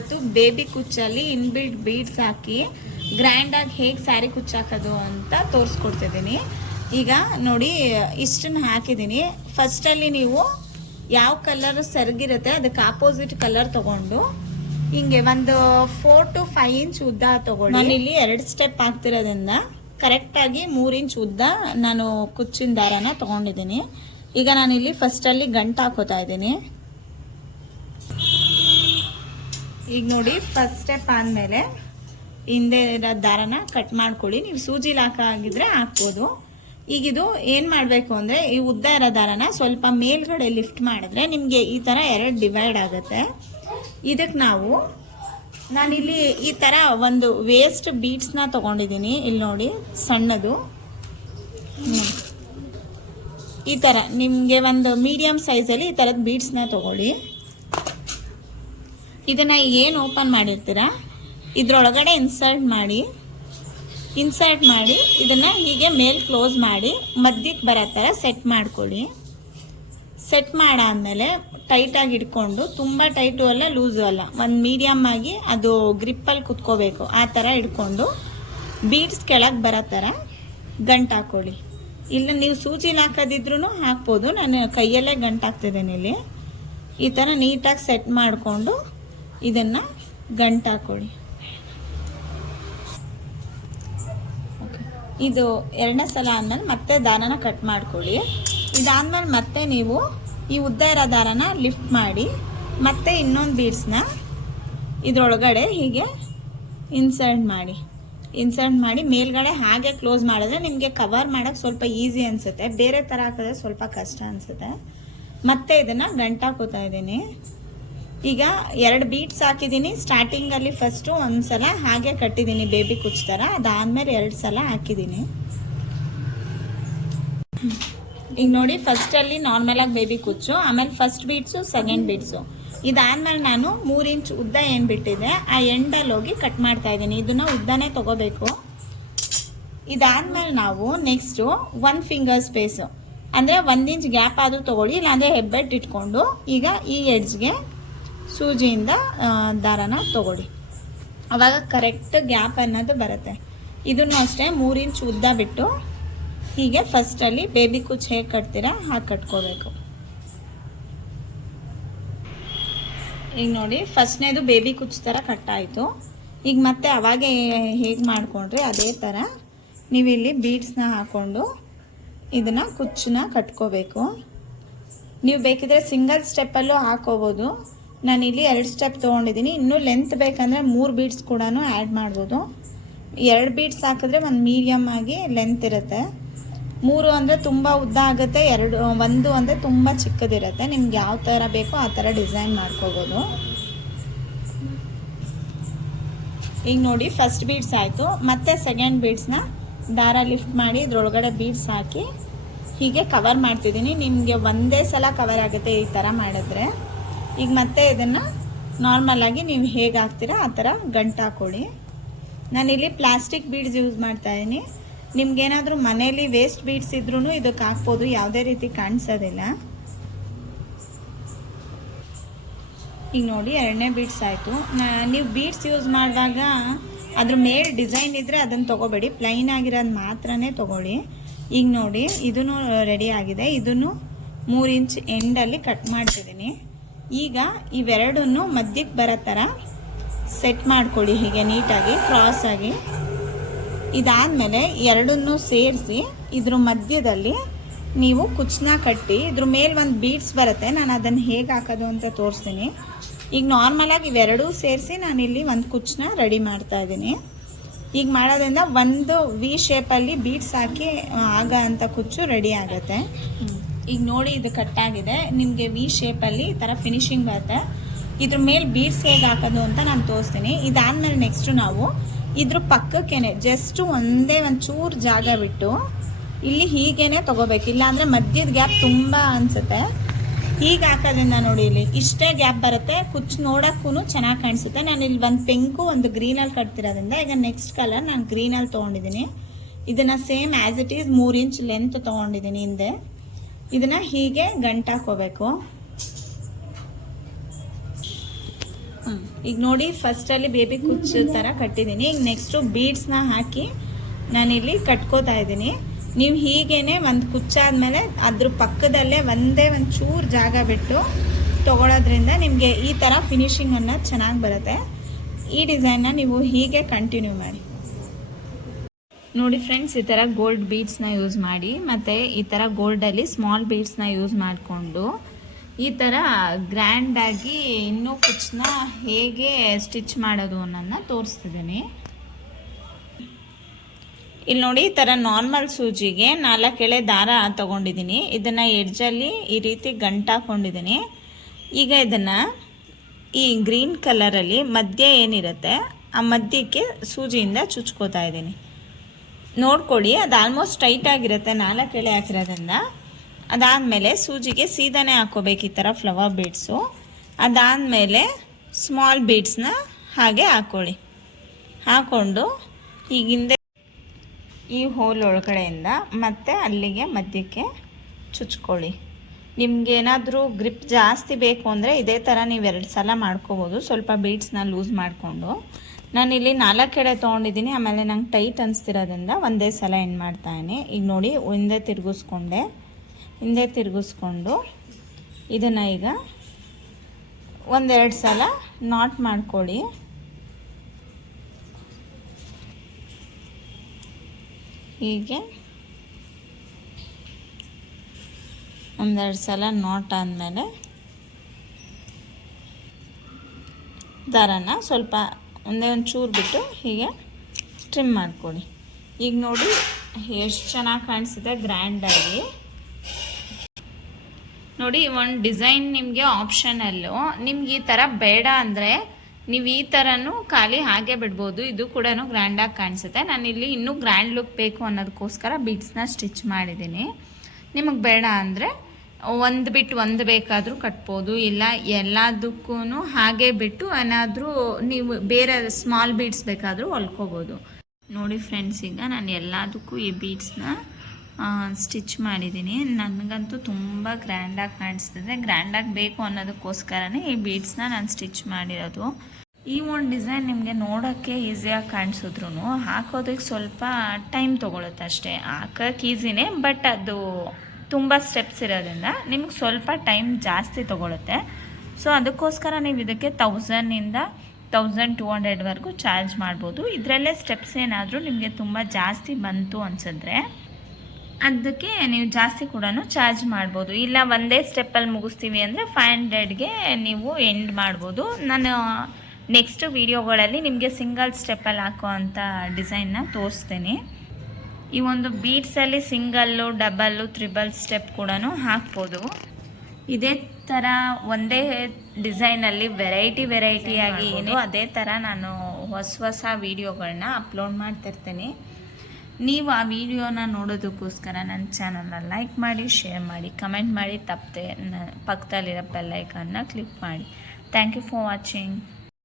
ಇವತ್ತು baby ಕುಚ್ಚಲ್ಲಿ inbuilt beads ಹಾಕಿ ಗ್ರ್ಯಾಂಡಾಗಿ ಹೇಗೆ ಸ್ಯಾರಿ ಕುಚ್ಚಾಕೋದು ಅಂತ ತೋರಿಸ್ಕೊಡ್ತಿದ್ದೀನಿ. ಈಗ ನೋಡಿ ಇಷ್ಟನ್ನು ಹಾಕಿದ್ದೀನಿ. ಫಸ್ಟಲ್ಲಿ ನೀವು ಯಾವ ಕಲರ್ ಸೆರಗಿರುತ್ತೆ ಅದಕ್ಕೆ ಆಪೋಸಿಟ್ ಕಲರ್ ತಗೊಂಡು ಹಿಂಗೆ ಒಂದು 4 to 5 ಇಂಚ್ ಉದ್ದ ತಗೊಳ್ಳಿ. ನಾನು ಇಲ್ಲಿ 2 ಸ್ಟೆಪ್ ಆಗ್ತಿರೋದ್ರಿಂದ ಕರೆಕ್ಟಾಗಿ 3 ಇಂಚ್ ಉದ್ದ ನಾನು ಕುಚ್ಚಿನ ದಾರನ ತಗೊಂಡಿದ್ದೀನಿ. ಈಗ ನಾನಿಲ್ಲಿ ಫಸ್ಟಲ್ಲಿ ಗಂಟು ಹಾಕೋತಾ ಇದ್ದೀನಿ. ಈಗ ನೋಡಿ ಫಸ್ಟ್ ಸ್ಟೆಪ್ ಆದಮೇಲೆ ಹಿಂದೆ ಇರೋ ದಾರನ ಕಟ್ ಮಾಡ್ಕೊಳ್ಳಿ. ನೀವು ಸೂಜಿಲಿ ಹಾಕಿದ್ರೆ ಹಾಕ್ಬೋದು. ಈಗಿದು ಏನು ಮಾಡಬೇಕು ಅಂದರೆ ಈ ಉದ್ದ ಇರೋ ದಾರನ ಸ್ವಲ್ಪ ಮೇಲ್ಗಡೆ ಲಿಫ್ಟ್ ಮಾಡಿದ್ರೆ ನಿಮಗೆ ಈ ಥರ 2 ಡಿವೈಡ್ ಆಗುತ್ತೆ. ಇದಕ್ಕೆ ನಾನಿಲ್ಲಿ ಈ ಥರ ಒಂದು ವೇಸ್ಟ್ ಬೀಡ್ಸ್ನ ತೊಗೊಂಡಿದ್ದೀನಿ. ಇಲ್ಲಿ ನೋಡಿ ಸಣ್ಣದು ಈ ಥರ ನಿಮಗೆ ಒಂದು ಮೀಡಿಯಮ್ ಸೈಜಲ್ಲಿ ಈ ಥರದ ಬೀಡ್ಸ್ನ ತೊಗೊಳ್ಳಿ. ಇದನ್ನು ಏನು ಓಪನ್ ಮಾಡಿರ್ತೀರ ಇದರೊಳಗಡೆ ಇನ್ಸರ್ಟ್ ಮಾಡಿ ಇದನ್ನು ಹೀಗೆ ಮೇಲ್ ಕ್ಲೋಸ್ ಮಾಡಿ ಮಧ್ಯಕ್ಕೆ ಬರೋ ಥರ ಸೆಟ್ ಮಾಡ್ಕೊಳ್ಳಿ. ಸೆಟ್ ಮಾಡಾದ್ಮೇಲೆ ಟೈಟಾಗಿ ಇಟ್ಕೊಂಡು ತುಂಬ ಟೈಟು ಅಲ್ಲ ಲೂಸು ಅಲ್ಲ, ಒಂದು ಮೀಡಿಯಮ್ ಆಗಿ ಅದು ಗ್ರಿಪ್ಪಲ್ಲಿ ಕುತ್ಕೋಬೇಕು. ಆ ಥರ ಇಟ್ಕೊಂಡು ಬೀಡ್ಸ್ ಕೆಳಗೆ ಬರೋ ಥರ ಗಂಟು ಹಾಕ್ಕೊಳ್ಳಿ. ಇಲ್ಲ ನೀವು ಸೂಜಿಲಿ ಹಾಕೋದಿದ್ರೂ ಹಾಕ್ಬೋದು. ನಾನು ಕೈಯಲ್ಲೇ ಗಂಟು ಹಾಕ್ತಿದ್ದೇನೆ. ಇಲ್ಲಿ ಈ ಥರ ನೀಟಾಗಿ ಸೆಟ್ ಮಾಡಿಕೊಂಡು ಇದನ್ನು ಗಂಟು ಹಾಕ್ಕೊಳ್ಳಿ. ಇದು 2ನೇ ಸಲ ಆದಮೇಲೆ ಮತ್ತೆ ದಾರನ ಕಟ್ ಮಾಡ್ಕೊಳ್ಳಿ. ಇದಾದಮೇಲೆ ಮತ್ತೆ ನೀವು ಈ ಉದ್ದ ಇರೋ ದಾರನ ಲಿಫ್ಟ್ ಮಾಡಿ ಮತ್ತೆ ಇನ್ನೊಂದು ಬೀಡ್ಸ್ನ ಇದರೊಳಗಡೆ ಹೀಗೆ ಇನ್ಸರ್ಟ್ ಮಾಡಿ ಮೇಲ್ಗಡೆ ಹಾಗೆ ಕ್ಲೋಸ್ ಮಾಡಿದ್ರೆ ನಿಮಗೆ ಕವರ್ ಮಾಡೋಕ್ಕೆ ಸ್ವಲ್ಪ ಈಸಿ ಅನಿಸುತ್ತೆ. ಬೇರೆ ಥರ ಹಾಕಿದ್ರೆ ಸ್ವಲ್ಪ ಕಷ್ಟ ಅನಿಸುತ್ತೆ. ಮತ್ತೆ ಇದನ್ನು ಗಂಟು ಹಾಕೋತಾ ಇದ್ದೀನಿ. ಈಗ 2 ಬೀಡ್ಸ್ ಹಾಕಿದ್ದೀನಿ. ಸ್ಟಾರ್ಟಿಂಗಲ್ಲಿ ಫಸ್ಟು ಒಂದು ಸಲ ಹಾಗೆ ಕಟ್ಟಿದ್ದೀನಿ ಬೇಬಿ ಕುಚ್ಚು ಥರ. ಅದಾದಮೇಲೆ 2 ಸಲ ಹಾಕಿದ್ದೀನಿ. ಈಗ ನೋಡಿ ಫಸ್ಟಲ್ಲಿ ನಾರ್ಮಲಾಗಿ ಬೇಬಿ ಕುಚ್ಚು, ಆಮೇಲೆ ಫಸ್ಟ್ ಬೀಡ್ಸು, ಸೆಕೆಂಡ್ ಬೀಡ್ಸು. ಇದಾದಮೇಲೆ ನಾನು 3 ಇಂಚ್ ಉದ್ದ ಏನು ಬಿಟ್ಟಿದೆ ಆ ಎಂಡಲ್ಲಿ ಹೋಗಿ ಕಟ್ ಮಾಡ್ತಾ ಇದ್ದೀನಿ. ಇದನ್ನು ಉದ್ದನೇ ತೊಗೋಬೇಕು. ಇದಾದಮೇಲೆ ನಾವು ನೆಕ್ಸ್ಟು 1 ಫಿಂಗರ್ ಸ್ಪೇಸು ಅಂದರೆ 1 ಇಂಚ್ ಗ್ಯಾಪ್ ಆದರೂ ತೊಗೊಳ್ಳಿ, ಇಲ್ಲಾಂದರೆ ಹೆಬ್ಬೆಟ್ ಇಟ್ಕೊಂಡು ಈಗ ಈ ಎಡ್ಜ್ಗೆ ಸೂಜಿಯಿಂದ ದಾರನ ತೊಗೊಳ್ಳಿ. ಆವಾಗ ಕರೆಕ್ಟ್ ಗ್ಯಾಪ್ ಅನ್ನೋದು ಬರುತ್ತೆ. ಇದನ್ನು ಅಷ್ಟೇ 3 ಇಂಚ್ ಉದ್ದ ಬಿಟ್ಟು ಹೀಗೆ ಫಸ್ಟಲ್ಲಿ ಬೇಬಿ ಕುಚ್ಚು ಹೇಗೆ ಕಟ್ತೀರಾ ಹಾಗೆ ಕಟ್ಕೋಬೇಕು. ಈಗ ನೋಡಿ ಫಸ್ಟ್ನೇದು ಬೇಬಿ ಕುಚ್ಚು ಥರ ಕಟ್ಟಾಯಿತು. ಈಗ ಮತ್ತೆ ಅವಾಗೆ ಹೇಗೆ ಮಾಡಿಕೊಂಡ್ರೆ ಅದೇ ಥರ ನೀವಿಲ್ಲಿ ಬೀಡ್ಸ್ನ ಹಾಕ್ಕೊಂಡು ಇದನ್ನು ಕುಚ್ಚನ್ನ ಕಟ್ಕೋಬೇಕು. ನೀವು ಬೇಕಿದ್ರೆ ಸಿಂಗಲ್ ಸ್ಟೆಪ್ಪಲ್ಲೂ ಹಾಕೋಬೋದು. ನಾನಿಲ್ಲಿ 2 ಸ್ಟೆಪ್ ತೊಗೊಂಡಿದ್ದೀನಿ. ಇನ್ನೂ ಲೆಂತ್ ಬೇಕಂದರೆ 3 ಬೀಡ್ಸ್ ಕೂಡ ಆ್ಯಡ್ ಮಾಡ್ಬೋದು. 2 ಬೀಡ್ಸ್ ಹಾಕಿದ್ರೆ ಒಂದು ಮೀಡಿಯಮ್ ಆಗಿ ಲೆಂತ್ ಇರುತ್ತೆ. 3 ಅಂದರೆ ತುಂಬ ಉದ್ದ ಆಗುತ್ತೆ, 1 ಅಂದರೆ ತುಂಬ ಚಿಕ್ಕದಿರುತ್ತೆ. ನಿಮ್ಗೆ ಯಾವ ಥರ ಬೇಕೋ ಆ ಥರ ಡಿಸೈನ್ ಮಾಡ್ಕೋಬೋದು. ಈಗ ನೋಡಿ ಫಸ್ಟ್ ಬೀಡ್ಸ್ ಆಯಿತು. ಮತ್ತೆ ಸೆಕೆಂಡ್ ಬೀಡ್ಸ್ನ ದಾರ ಲಿಫ್ಟ್ ಮಾಡಿ ಇದರೊಳಗಡೆ ಬೀಡ್ಸ್ ಹಾಕಿ ಹೀಗೆ ಕವರ್ ಮಾಡ್ತಿದ್ದೀನಿ. ನಿಮಗೆ ಒಂದೇ ಸಲ ಕವರ್ ಆಗುತ್ತೆ ಈ ಥರ ಮಾಡಿದ್ರೆ. ಈಗ ಮತ್ತೆ ಇದನ್ನು ನಾರ್ಮಲಾಗಿ ನೀವು ಹೇಗೆ ಹಾಕ್ತೀರಾ ಆ ಥರ ಗಂಟು ಹಾಕ್ಕೊಳ್ಳಿ. ನಾನಿಲ್ಲಿ ಪ್ಲಾಸ್ಟಿಕ್ ಬೀಡ್ಸ್ ಯೂಸ್ ಮಾಡ್ತಾಯಿದ್ದೀನಿ. ನಿಮ್ಗೇನಾದರೂ ಮನೇಲಿ ವೇಸ್ಟ್ ಬೀಡ್ಸ್ ಇದ್ರೂ ಇದಕ್ಕೆ ಹಾಕ್ಬೋದು, ಯಾವುದೇ ರೀತಿ ಕಾಣಿಸೋದಿಲ್ಲ. ಈಗ ನೋಡಿ 2ನೇ ಬೀಡ್ಸ್ ಆಯಿತು. ನೀವು ಬೀಡ್ಸ್ ಯೂಸ್ ಮಾಡುವಾಗ ಅದ್ರ ಮೇಲೆ ಡಿಸೈನ್ ಇದ್ದರೆ ಅದನ್ನು ತೊಗೋಬೇಡಿ, ಪ್ಲೈನ್ ಆಗಿರೋದು ಮಾತ್ರನೇ ತೊಗೊಳ್ಳಿ. ಈಗ ನೋಡಿ ಇದೂ ರೆಡಿ ಆಗಿದೆ. ಇದನ್ನು 3 ಇಂಚ್ ಎಂಡಲ್ಲಿ ಕಟ್ ಮಾಡ್ತಿದ್ದೀನಿ. ಈಗ ಇವೆರಡನ್ನು ಮಧ್ಯಕ್ಕೆ ಬರೋ ಥರ ಸೆಟ್ ಮಾಡ್ಕೊಳ್ಳಿ ಹೀಗೆ ನೀಟಾಗಿ ಕ್ರಾಸಾಗಿ. ಇದಾದಮೇಲೆ ಎರಡನ್ನೂ ಸೇರಿಸಿ ಇದ್ರ ಮಧ್ಯದಲ್ಲಿ ನೀವು ಕುಚ್ಚನ್ನ ಕಟ್ಟಿ ಇದ್ರ ಮೇಲೆ ಒಂದು ಬೀಡ್ಸ್ ಬರುತ್ತೆ. ನಾನು ಅದನ್ನು ಹೇಗೆ ಹಾಕೋದು ಅಂತ ತೋರಿಸ್ತೀನಿ. ಈಗ ನಾರ್ಮಲಾಗಿ ಇವೆರಡೂ ಸೇರಿಸಿ ನಾನಿಲ್ಲಿ ಒಂದು ಕುಚ್ಚನ್ನ ರೆಡಿ ಮಾಡ್ತಾ ಇದ್ದೀನಿ. ಈಗ ಮಾಡೋದ್ರಿಂದ ಒಂದು ವಿ ಶೇಪಲ್ಲಿ ಬೀಡ್ಸ್ ಹಾಕಿ ಆಗ ಅಂತ ಕುಚ್ಚು ರೆಡಿ ಆಗುತ್ತೆ. ಈಗ ನೋಡಿ ಇದು ಕಟ್ಟಾಗಿದೆ. ನಿಮಗೆ ವಿ ಶೇಪಲ್ಲಿ ಈ ಥರ ಫಿನಿಶಿಂಗ್ ಬರುತ್ತೆ. ಇದ್ರ ಮೇಲೆ ಬೀಡ್ಸ್ ಹೇಗೆ ಹಾಕೋದು ಅಂತ ನಾನು ತೋರಿಸ್ತೀನಿ. ಇದಾದಮೇಲೆ ನೆಕ್ಸ್ಟು ನಾವು ಇದ್ರ ಪಕ್ಕಕ್ಕೇನೆ ಜಸ್ಟ್ ಒಂದು ಚೂರು ಜಾಗ ಬಿಟ್ಟು ಇಲ್ಲಿ ಹೀಗೇನೆ ತೊಗೋಬೇಕು. ಇಲ್ಲಾಂದರೆ ಮಧ್ಯದ ಗ್ಯಾಪ್ ತುಂಬ ಅನಿಸುತ್ತೆ. ಹೀಗೆ ಹಾಕೋದ್ರಿಂದ ನೋಡಿ ಇಲ್ಲಿ ಇಷ್ಟೇ ಗ್ಯಾಪ್ ಬರುತ್ತೆ. ಕುಚ್ಚು ನೋಡೋಕ್ಕೂ ಚೆನ್ನಾಗಿ ಕಾಣಿಸುತ್ತೆ. ನಾನು ಇಲ್ಲಿ ಒಂದು ಪಿಂಕು ಒಂದು ಗ್ರೀನಲ್ಲಿ ಕಟ್ತಿರೋದ್ರಿಂದ ಈಗ ನೆಕ್ಸ್ಟ್ ಕಲರ್ ನಾನು ಗ್ರೀನಲ್ಲಿ ತೊಗೊಂಡಿದ್ದೀನಿ. ಇದನ್ನು same as it is 3 inch length ತೊಗೊಂಡಿದ್ದೀನಿ ಹಿಂದೆ. ಇದನ್ನು ಹೀಗೆ ಗಂಟು ಹಾಕೋಬೇಕು. ಈಗ ನೋಡಿ ಫಸ್ಟಲ್ಲಿ ಬೇಬಿ ಕುಚ್ಚು ಥರ ಕಟ್ಟಿದ್ದೀನಿ. ಈಗ ನೆಕ್ಸ್ಟು ಬೀಡ್ಸ್ನ ಹಾಕಿ ನಾನಿಲ್ಲಿ ಕಟ್ಕೋತಾ ಇದ್ದೀನಿ. ನೀವು ಹೀಗೇನೆ ಒಂದು ಕುಚ್ಚಾದ್ಮೇಲೆ ಅದ್ರ ಪಕ್ಕದಲ್ಲೇ ಒಂದೇ ಒಂದು ಚೂರು ಜಾಗ ಬಿಟ್ಟು ತೊಗೊಳೋದ್ರಿಂದ ನಿಮಗೆ ಈ ಥರ ಫಿನಿಶಿಂಗ್ ಅನ್ನೋದು ಚೆನ್ನಾಗಿ ಬರುತ್ತೆ. ಈ ಡಿಸೈನ್ನ ನೀವು ಹೀಗೆ ಕಂಟಿನ್ಯೂ ಮಾಡಿ. ನೋಡಿ ಫ್ರೆಂಡ್ಸ್, ಈ ಥರ ಗೋಲ್ಡ್ ಬೀಡ್ಸ್ನ ಯೂಸ್ ಮಾಡಿ ಮತ್ತು ಈ ಥರ ಗೋಲ್ಡಲ್ಲಿ ಸ್ಮಾಲ್ ಬೀಡ್ಸ್ನ ಯೂಸ್ ಮಾಡಿಕೊಂಡು ಈ ಥರ ಗ್ರ್ಯಾಂಡಾಗಿ ಇನ್ನೂ ಕುಚ್ಚನ್ನ ಹೇಗೆ ಸ್ಟಿಚ್ ಮಾಡೋದು ಅನ್ನೋದನ್ನ ತೋರಿಸ್ತಿದ್ದೀನಿ. ಇಲ್ಲಿ ನೋಡಿ, ಈ ಥರ ನಾರ್ಮಲ್ ಸೂಜಿಗೆ 4 ಎಳೆ ದಾರ ತೊಗೊಂಡಿದ್ದೀನಿ. ಇದನ್ನು ಎಡ್ಜಲ್ಲಿ ಈ ರೀತಿ ಗಂಟು ಹಾಕ್ಕೊಂಡಿದ್ದೀನಿ. ಈಗ ಇದನ್ನು ಈ ಗ್ರೀನ್ ಕಲರಲ್ಲಿ ಮಧ್ಯ ಏನಿರುತ್ತೆ ಆ ಮಧ್ಯಕ್ಕೆ ಸೂಜಿಯಿಂದ ಚುಚ್ಕೋತಾ ಇದ್ದೀನಿ. ನೋಡ್ಕೊಳ್ಳಿ, ಅದು ಆಲ್ಮೋಸ್ಟ್ ಟೈಟ್ ಆಗಿರುತ್ತೆ 4 ಎಳೆ ಹಾಕಿರೋದ್ರಿಂದ. ಅದಾದಮೇಲೆ ಸೂಜಿಗೆ ಸೀದಾನೇ ಹಾಕ್ಕೋಬೇಕು ಈ ಥರ ಫ್ಲವರ್ ಬೀಡ್ಸು. ಅದಾದಮೇಲೆ ಸ್ಮಾಲ್ ಬೀಡ್ಸ್ನ ಹಾಗೆ ಹಾಕ್ಕೊಳ್ಳಿ. ಹಾಕ್ಕೊಂಡು ಈಗಿಂದ ಈ ಹೋಲ್ ಒಳಗಡೆಯಿಂದ ಮತ್ತೆ ಅಲ್ಲಿಗೆ ಮಧ್ಯಕ್ಕೆ ಚುಚ್ಕೊಳ್ಳಿ. ನಿಮ್ಗೇನಾದರೂ ಗ್ರಿಪ್ ಜಾಸ್ತಿ ಬೇಕು ಅಂದರೆ ಇದೇ ಥರ ನೀವು 2 ಸಲ ಮಾಡ್ಕೋಬೋದು, ಸ್ವಲ್ಪ ಬೀಡ್ಸ್ನ ಲೂಸ್ ಮಾಡಿಕೊಂಡು. ನಾನಿಲ್ಲಿ 4 ಎಳೆ ತೊಗೊಂಡಿದ್ದೀನಿ. ಆಮೇಲೆ ನಂಗೆ ಟೈಟ್ ಅನಿಸ್ತಿರೋದ್ರಿಂದ ಒಂದೇ ಸಲ ಎಂಡ್ ಮಾಡ್ತಾಯಿನಿ. ಈಗ ನೋಡಿ, ಹಿಂದೆ ತಿರುಗಿಸ್ಕೊಂಡು ಇದನ್ನು ಈಗ 1-2 ಸಲ ನಾಟ್ ಮಾಡ್ಕೊಳ್ಳಿ. ಹೀಗೆ 1-2 ಸಲ ನಾಟ್ ಆದಮೇಲೆ ದಾರನ ಸ್ವಲ್ಪ ಒಂದು ಚೂರು ಬಿಟ್ಟು ಹೀಗೆ ಟ್ರಿಮ್ ಮಾಡ್ಕೊಳ್ಳಿ. ಈಗ ನೋಡಿ ಎಷ್ಟು ಚೆನ್ನಾಗಿ ಕಾಣಿಸಿದೆ ಗ್ರ್ಯಾಂಡಾಗಿ. ನೋಡಿ, ಒಂದು ಡಿಸೈನ್ ನಿಮಗೆ ಆಪ್ಷನಲ್ಲು. ನಿಮ್ಗೆ ಈ ಥರ ಬೇಡ ಅಂದರೆ ನೀವು ಈ ಥರನೂ ಖಾಲಿ ಹಾಗೆ ಬಿಡ್ಬೋದು, ಇದು ಕೂಡ ಗ್ರ್ಯಾಂಡಾಗಿ ಕಾಣಿಸುತ್ತೆ. ನಾನಿಲ್ಲಿ ಇನ್ನೂ ಗ್ರ್ಯಾಂಡ್ ಲುಕ್ ಬೇಕು ಅನ್ನೋದಕ್ಕೋಸ್ಕರ ಬೀಡ್ಸ್ನ ಸ್ಟಿಚ್ ಮಾಡಿದ್ದೀನಿ. ನಿಮಗೆ ಬೇಡ ಅಂದರೆ ಒಂದು ಬಿಟ್ಟು ಒಂದು ಬೇಕಾದರೂ ಕಟ್ಬೋದು, ಇಲ್ಲ ಎಲ್ಲದಕ್ಕೂ ಹಾಗೆ ಬಿಟ್ಟು ಏನಾದರೂ ನೀವು ಬೇರೆ ಸ್ಮಾಲ್ ಬೀಡ್ಸ್ ಬೇಕಾದರೂ ಹೊಲ್ಕೋಬೋದು. ನೋಡಿ ಫ್ರೆಂಡ್ಸ್, ಈಗ ನಾನು ಎಲ್ಲದಕ್ಕೂ ಈ ಬೀಡ್ಸ್ನ ಸ್ಟಿಚ್ ಮಾಡಿದ್ದೀನಿ. ನನಗಂತೂ ತುಂಬ ಗ್ರ್ಯಾಂಡಾಗಿ ಕಾಣಿಸ್ತದೆ. ಗ್ರ್ಯಾಂಡಾಗಿ ಬೇಕು ಅನ್ನೋದಕ್ಕೋಸ್ಕರನೇ ಈ ಬೀಡ್ಸ್ನ ನಾನು ಸ್ಟಿಚ್ ಮಾಡಿರೋದು. ಈ ಒಂದು ಡಿಸೈನ್ ನಿಮಗೆ ನೋಡೋಕ್ಕೆ ಈಸಿಯಾಗಿ ಕಾಣಿಸಿದ್ರು ಹಾಕೋದಕ್ಕೆ ಸ್ವಲ್ಪ ಟೈಮ್ ತೊಗೊಳುತ್ತೆ ಅಷ್ಟೇ. ಹಾಕೋಕ್ಕೆ ಈಸಿನೇ, ಬಟ್ ಅದು ತುಂಬ ಸ್ಟೆಪ್ಸ್ ಇರೋದ್ರಿಂದ ನಿಮ್ಗೆ ಸ್ವಲ್ಪ ಟೈಮ್ ಜಾಸ್ತಿ ತೊಗೊಳುತ್ತೆ. ಸೊ ಅದಕ್ಕೋಸ್ಕರ ನೀವು ಇದಕ್ಕೆ 1000ಇಂದ 1200ವರೆಗೂ ಚಾರ್ಜ್ ಮಾಡ್ಬೋದು. ಇದರಲ್ಲೇ ಸ್ಟೆಪ್ಸ್ ಏನಾದರೂ ನಿಮಗೆ ತುಂಬ ಜಾಸ್ತಿ ಬಂತು ಅನಿಸಿದ್ರೆ ಅದಕ್ಕೆ ನೀವು ಜಾಸ್ತಿ ಕೂಡ ಚಾರ್ಜ್ ಮಾಡ್ಬೋದು. ಇಲ್ಲ ಒಂದೇ ಸ್ಟೆಪ್ಪಲ್ಲಿ ಮುಗಿಸ್ತೀವಿ ಅಂದರೆ 500ಗೆ ನೀವು ಎಂಡ್ ಮಾಡ್ಬೋದು. ನಾನು ನೆಕ್ಸ್ಟ್ ವೀಡಿಯೋಗಳಲ್ಲಿ ನಿಮಗೆ ಸಿಂಗಲ್ ಸ್ಟೆಪ್ಪಲ್ಲಿ ಹಾಕೋ ಅಂಥ ಡಿಸೈನ್ನ ತೋರಿಸ್ತೀನಿ. ಈ ಒಂದು ಬೀಡ್ಸಲ್ಲಿ ಸಿಂಗಲ್ಲು, ಡಬಲ್ಲು, ತ್ರಿಬಲ್ ಸ್ಟೆಪ್ ಕೂಡ ಹಾಕ್ಬೋದು. ಇದೇ ಥರ ಒಂದೇ ಡಿಸೈನಲ್ಲಿ ವೆರೈಟಿಯಾಗಿ ಏನು ಅದೇ ಥರ ನಾನು ಹೊಸ ವೀಡಿಯೋಗಳನ್ನ ಅಪ್ಲೋಡ್ ಮಾಡ್ತಿರ್ತೀನಿ. ನೀವು ಆ ವಿಡಿಯೋನ ನೋಡೋದಕ್ಕೋಸ್ಕರ ನನ್ನ ಚಾನಲ್ನ ಲೈಕ್ ಮಾಡಿ, ಶೇರ್ ಮಾಡಿ, ಕಮೆಂಟ್ ಮಾಡಿ, ತಪ್ಪದೆ ಪಕ್ಕದಲ್ಲಿರೋ ಬೆಲ್ ಐಕಾನ್ನ ಕ್ಲಿಕ್ ಮಾಡಿ. Thank you for watching.